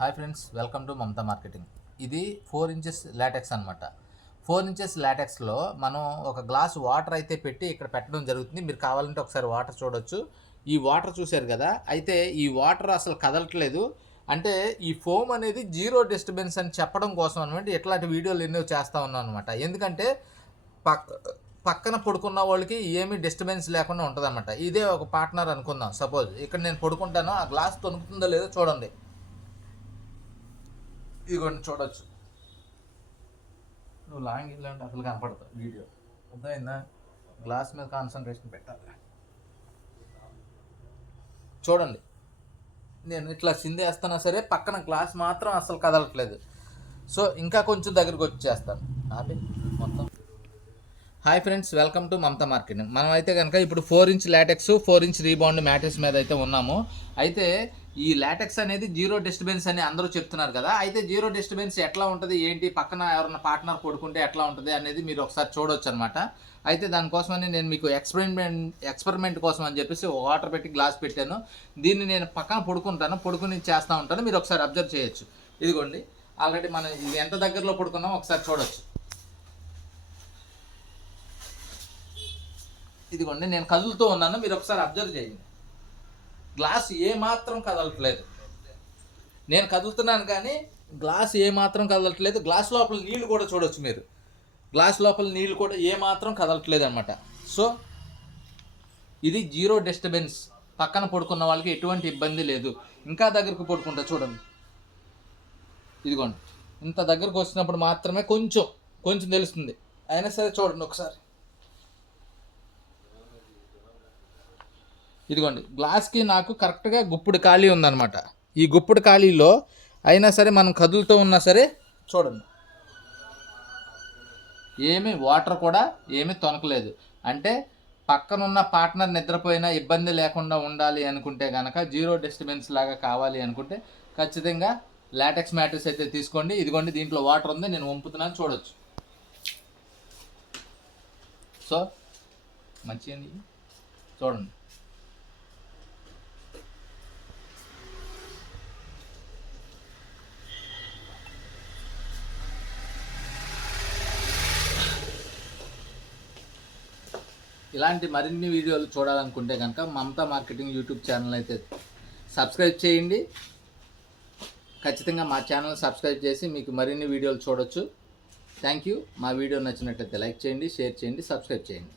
Hi friends, welcome to Mamata marketing. ఇది 4 inches LaTeX అనమాట. 4 inches లాటెక్స్లో మనం ఒక గ్లాస్ వాటర్ అయితే పెట్టి ఇక్కడ పెట్టడం జరుగుతుంది. మీరు కావాలంటే ఒకసారి వాటర్ చూడొచ్చు. ఈ వాటర్ చూశారు కదా, అయితే ఈ వాటర్ అసలు కదలట్లేదు. అంటే ఈ ఫోమ్ అనేది జీరో డిస్టర్బెన్స్ అని చెప్పడం కోసం అనమాట ఇట్లాంటి వీడియోలు ఎన్నో చేస్తూ ఉన్నాను అనమాట. ఎందుకంటే పక్కన పడుకున్న వాళ్ళకి ఏమీ డిస్టర్బెన్స్ లేకుండా ఉంటుంది అనమాట. ఇదే ఒక పార్ట్నర్ అనుకుందాం. సపోజ్ ఇక్కడ నేను పడుకుంటాను, ఆ గ్లాస్ తొనుకుతుందో లేదో చూడండి. ఇదిగోండి, చూడొచ్చు. నువ్వు లాంగ్ వెళ్ళాలంటే అసలు కనపడతావు వీడియో. అర్థమైందా? గ్లాస్ మీద కాన్సన్ట్రేషన్ పెట్టాలి. చూడండి, నేను ఇట్లా సిందేస్తున్నా సరే పక్కన గ్లాస్ మాత్రం అసలు కదలట్లేదు. సో ఇంకా కొంచెం దగ్గరకు వచ్చేస్తాను. ఆపి మొత్తం. Hi friends, welcome to Mamata marketing. మనం అయితే కనుక ఇప్పుడు 4 inch LaTeX 4 inch rebound mattress మీద అయితే ఉన్నాము. అయితే ఈ లాటెక్స్ అనేది జీరో డిస్టర్బెన్స్ అని అందరూ చెప్తున్నారు కదా. అయితే జీరో డిస్టర్బెన్స్ ఎట్లా ఉంటుంది, ఏంటి, పక్కన ఎవరైనా పార్ట్నర్ పడుకుంటే ఎట్లా ఉంటుంది అనేది మీరు ఒకసారి చూడవచ్చు అనమాట. అయితే దానికోసమని నేను మీకు ఎక్స్పెరిమెంట్ కోసం అని చెప్పేసి వాటర్ పెట్టి గ్లాస్ పెట్టాను. దీన్ని నేను పక్కన పడుకుని చేస్తూ ఉంటాను. మీరు ఒకసారి అబ్జర్వ్ చేయొచ్చు. ఇదిగోండి, ఆల్రెడీ మనం ఇది ఎంత దగ్గరలో పడుకున్నామో ఒకసారి చూడొచ్చు. ఇదిగోండి, నేను కదులుతూ ఉన్నాను, మీరు ఒకసారి అబ్జర్వ్ చేయండి. గ్లాస్ ఏమాత్రం కదలట్లేదు. నేను కదులుతున్నాను కానీ గ్లాస్ ఏమాత్రం కదలట్లేదు. గ్లాస్ లోపల నీళ్ళు కూడా చూడొచ్చు మీరు. గ్లాస్ లోపల నీళ్ళు కూడా ఏమాత్రం కదలట్లేదు అనమాట. సో ఇది జీరో డిస్టర్బెన్స్. పక్కన పడుకున్న వాళ్ళకి ఎటువంటి ఇబ్బంది లేదు. ఇంకా దగ్గరకు పడుకుంటా చూడండి. ఇదిగోండి, ఇంత దగ్గరకు వచ్చినప్పుడు మాత్రమే కొంచెం తెలుస్తుంది. అయినా సరే చూడండి ఒకసారి. ఇదిగోండి, గ్లాస్కి నాకు కరెక్ట్గా గుప్పుడు ఖాళీ ఉందన్నమాట. ఈ గుప్పుడు ఖాళీలో అయినా సరే మనం కదులుతూ ఉన్నా సరే చూడండి, ఏమీ వాటర్ కూడా ఏమీ తొనకలేదు. అంటే పక్కనున్న పార్ట్నర్ నిద్రపోయినా ఇబ్బంది లేకుండా ఉండాలి అనుకుంటే కనుక, జీరో డిస్టర్బెన్స్ లాగా కావాలి అనుకుంటే ఖచ్చితంగా లాటెక్స్ మ్యాట్రెస్ అయితే తీసుకోండి. ఇదిగోండి, దీంట్లో వాటర్ ఉంది, నేను వంపుతున్నాను, చూడొచ్చు. సో మంచిగా చూడండి. ఇలాంటి మరిన్ని వీడియోలు చూడాలనుకుంటే కనుక మమతా మార్కెటింగ్ యూట్యూబ్ ఛానల్ అయితే సబ్స్క్రైబ్ చేయండి. ఖచ్చితంగా మా ఛానల్ సబ్స్క్రైబ్ చేసి మీకు మరిన్ని వీడియోలు చూడొచ్చు. Thank you. మా వీడియో నచ్చినట్లయితే లైక్ చేయండి, షేర్ చేయండి, సబ్స్క్రైబ్ చేయండి.